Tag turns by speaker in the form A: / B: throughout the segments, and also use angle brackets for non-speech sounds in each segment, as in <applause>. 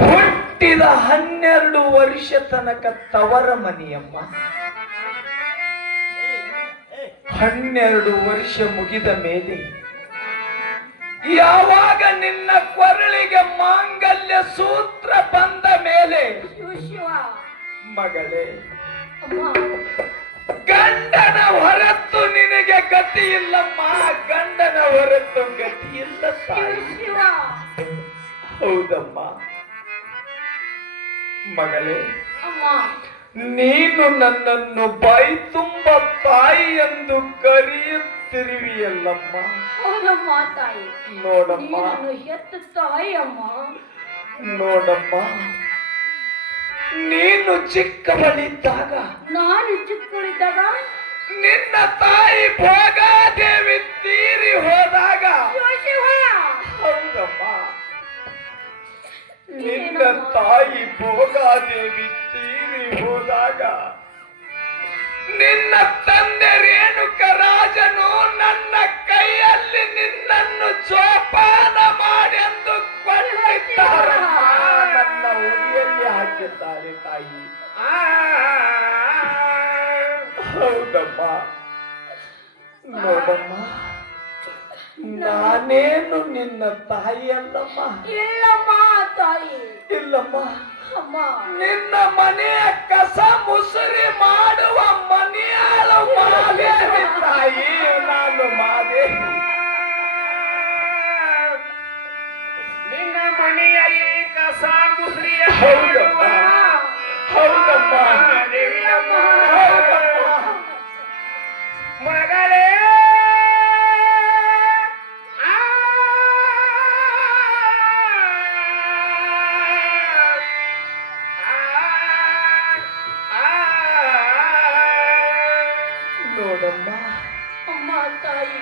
A: ಹುಟ್ಟಿದ ಹನ್ನೆರಡು ವರ್ಷ ತನಕ ತವರ ಮನೆಯಮ್ಮ. ಹನ್ನೆರಡು ವರ್ಷ ಮುಗಿದ ಮೇಲೆ ಯಾವಾಗ ನಿನ್ನ ಕೊರಳಿಗೆ ಮಾಂಗಲ್ಯ ಸೂತ್ರ ಬಂದ ಮೇಲೆ ಮಗಳೇ, ಗಂಡನ ಹೊರತು ನಿನಗೆ ಗತಿ ಇಲ್ಲಮ್ಮ. ಹೊರತು ಗತಿ ಇಲ್ಲ
B: ಶಿವ
A: ತಾಯಿ ಹೌದಮ್ಮ. ಮಗಳೇ ನೀನು ನನ್ನನ್ನು ಬಾಯಿ ತುಂಬ ತಾಯಿ ಎಂದು ಕರೆಯುತ್ತಿರುವಿಯಲ್ಲಮ್ಮ. ನೋಡಮ್ಮ. ನೋಡಮ್ಮ. ನೀನು ಚಿಕ್ಕವಳಿದ್ದಾಗ
B: ನಾನು ಚಿಕ್ಕವಳಿದ್ದಾಗ
A: ನಿನ್ನ ತಾಯಿ ಭೋಗಾದೇವಿ ನಿನ್ನ ತಂದೆ ರೇಣುಕ ರಾಜನು ನನ್ನ ಕೈಯಲ್ಲಿ ನಿನ್ನನ್ನು ಜೋಪಾನ ಮಾಡೆಂದು ಕೊಳ್ಳಿದ್ದಾರಮ್ಮ ನನ್ನ ಉಡಿಯಲ್ಲಿ ಹಾಕಿದ್ದಾರೆ ತಾಯಿ. ಹೌದಮ್ಮ. ನೋಡಮ್ಮ ನಾನೇನು ನಿನ್ನ ತಾಯಿಯಲ್ಲಮ್ಮ
B: ಇಲ್ಲಮ್ಮ ತಾಯಿ.
A: ಇಲ್ಲಮ್ಮ.
B: ಅಮ್ಮ.
A: ನಿನ್ನ ಮನೆಯ ಕಸ ಮುಸುರಿ ಮಾಡುವ ತಾಯಿ ನಾನು ಮಾದೇವಿ
C: ನಿನ್ನ ಮನೆಯಲ್ಲಿ ಕಸ ಮುಸ್ರಿಯ
A: ನೋಡಮ್ಮ
B: ಅಮ್ಮ ತಾಯಿ.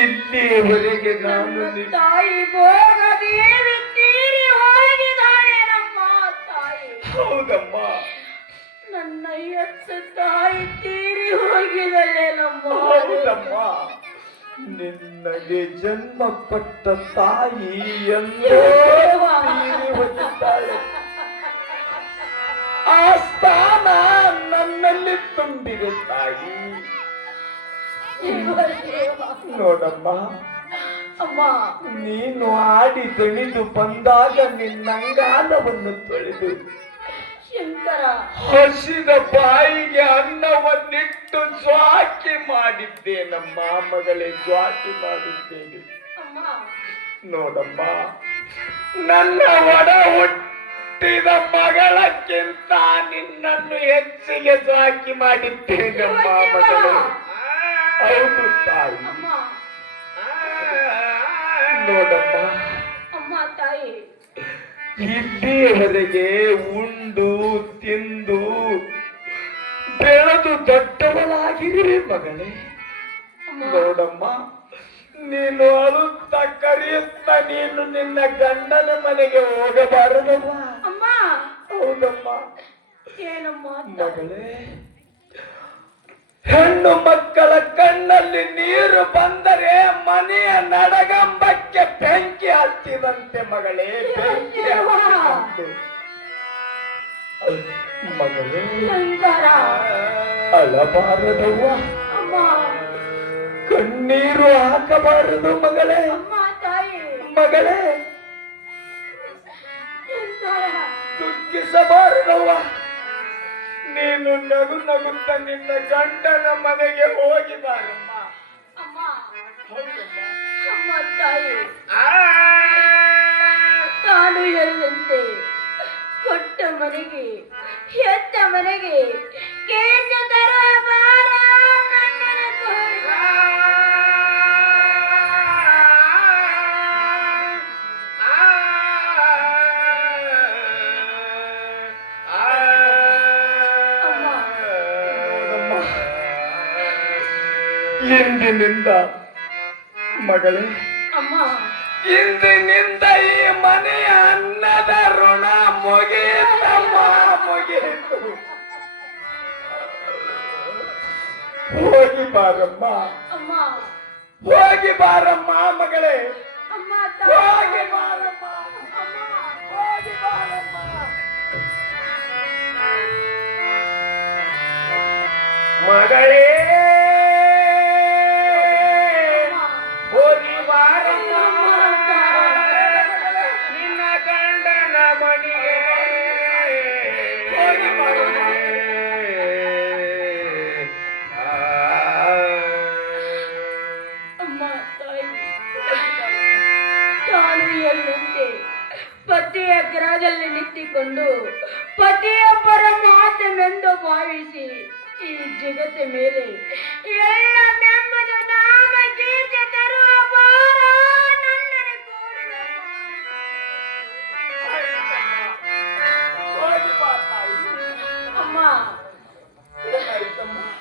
A: ಇಲ್ಲಿವರೆಗೆ ನಾನು
B: ನನ್ನ ತಾಯಿ ಭೋಗದೇವಿ ತೀರಿ ಹೋಗಿದ್ದಾಳೆ ನಮ್ಮ ತಾಯಿ.
A: ಹೌದಮ್ಮ.
B: ನನ್ನ ಎಚ್ಚ ತಾಯಿ ತೀರಿ ಹೋಗಿದ್ದಾಳೆ ನಮ್ಮ
A: ಹೌದಮ್ಮ. ನಿನ್ನಗೆ ಜನ್ಮ ಪಟ್ಟ ತಾಯಿ ಎಂದೋ ತೀರಿ ಹೋಗಿದ್ದಾಳೆ. ಆ ಸ್ಥಾನ ನನ್ನಲ್ಲಿ ತುಂಬಿದೆ ತಾಯಿ. <laughs> ನೋಡಮ್ಮ.
B: ಅಮ್ಮ.
A: ನೀನು ಆಡಿ ತಿಳಿದು ಬಂದಾಗ ನಿನ್ನಂಗಾಲವನ್ನು ತೊಳೆದು ಹಸಿದ ಬಾಯಿಗೆ ಅನ್ನವನ್ನಿಟ್ಟು ಜ್ವಾಕಿ ಮಾಡಿದ್ದೇನಮ್ಮ ಮಗಳೇ ಜ್ವಾಕಿ ಮಾಡಿದ್ದೇನೆ.
B: ಅಮ್ಮ.
A: ನೋಡಮ್ಮ ನನ್ನ ಒಡ ಹುಟ್ಟಿದ ಮಗಳಕ್ಕಿಂತ ನಿನ್ನನ್ನು ಹೆಚ್ಚಿಗೆ ಜ್ವಾಕಿ ಮಾಡಿದ್ದೇನಮ್ಮ ಮಗಳೇ. ಹೌದು ತಾಯಿ ನೋಡಮ್ಮ.
B: ಅಮ್ಮ ತಾಯಿ.
A: ಇಲ್ಲಿಯವರೆಗೆ ಉಂಡು ತಿಂದು ಬೆಳೆದು ದೊಡ್ಡವಳಾಗಿರಿ ಮಗಳೇ. ನೋಡಮ್ಮ ನೀನು ಅಳುತ್ತ ಕರೆಯುತ್ತ ನೀನು ನಿನ್ನ ಗಂಡನ ಮನೆಗೆ ಹೋಗಬಾರದಮ್ಮ ಹೌದಮ್ಮ.
B: ಏನಮ್ಮ
A: ಮಗಳೇ ಹೆಣ್ಣು ಮಕ್ಕಳ ಕಣ್ಣಲ್ಲಿ ನೀರು ಬಂದರೆ ಮನೆಯ ನಡಗಂಬಕ್ಕೆ ಬೆಂಕಿ ಹತ್ತಿದಂತೆ ಮಗಳೇ ಬೆಂಕಿ ಮಗಳೇ ಅಳಬಾರದವ್ವ ಕಣ್ಣೀರು ಹಾಕಬಾರದು ಮಗಳೇ.
B: ಅಮ್ಮ ತಾಯಿ.
A: ಮಗಳೇ. ದುಃಖಿಸಬಾರದವ್ವ. ನೀನು ನಗು ನಗುತ್ತ ನಿನ್ನ ಗಂಡನ ಮನೆಗೆ ಹೋಗಿ ಬಾರಮ್ಮ
B: ಅಮ್ಮ ತಾಯಿ. ನಾನು ಹೇಳಿದಂತೆ ಕೊಟ್ಟ ಮನೆಗೆ ಹೆತ್ತ ಮನೆಗೆ
A: ಇಂದಿನಿಂದ ಮಗಳೇ ಇಂದಿನಿಂದ ಈ ಮನೆಯ ಅನ್ನದ ಋಣ ಮುಗಿಯಿತಮ್ಮ ಮುಗಿಯಿತು. ಹೋಗಿ ಬಾರಮ್ಮ. ಹೋಗಿ ಬಾರಮ್ಮ ಮಗಳೇ.
C: ಹೋಗಿ ಬಾರಮ್ಮ.
A: ಹೋಗಿ ಬಾರಮ್ಮ.
B: ಮಗಳೇ ಪತಿಯ ಗ್ರಹದಲ್ಲಿ ನಿಂತಿಕೊಂಡು ಪತಿಯ ಪರಮಾತ್ಮೆಂದು ಭಾವಿಸಿ ಈ ಜಗತ್ತ ಮೇಲೆ ಎಲ್ಲ ನೆಮ್ಮದಿ ನಾಮ ಕೀರ್ತಿ ತರುವ ಭಾರ ನನ್ನನ್ನು ಅಮ್ಮ.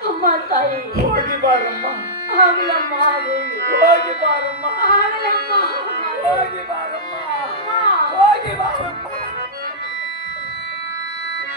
B: ಅಮ್ಮ ತಾಯಿ.
A: ಹೋಗಿ ಬಾರಮ್ಮ
B: ಆಗಲಮ್ಮ.
A: ಹೋಗಿ ಬಾರಮ್ಮ.
B: ಆಗಲಮ್ಮ.
A: ಹೋಗಿ ಬಾರಮ್ಮ.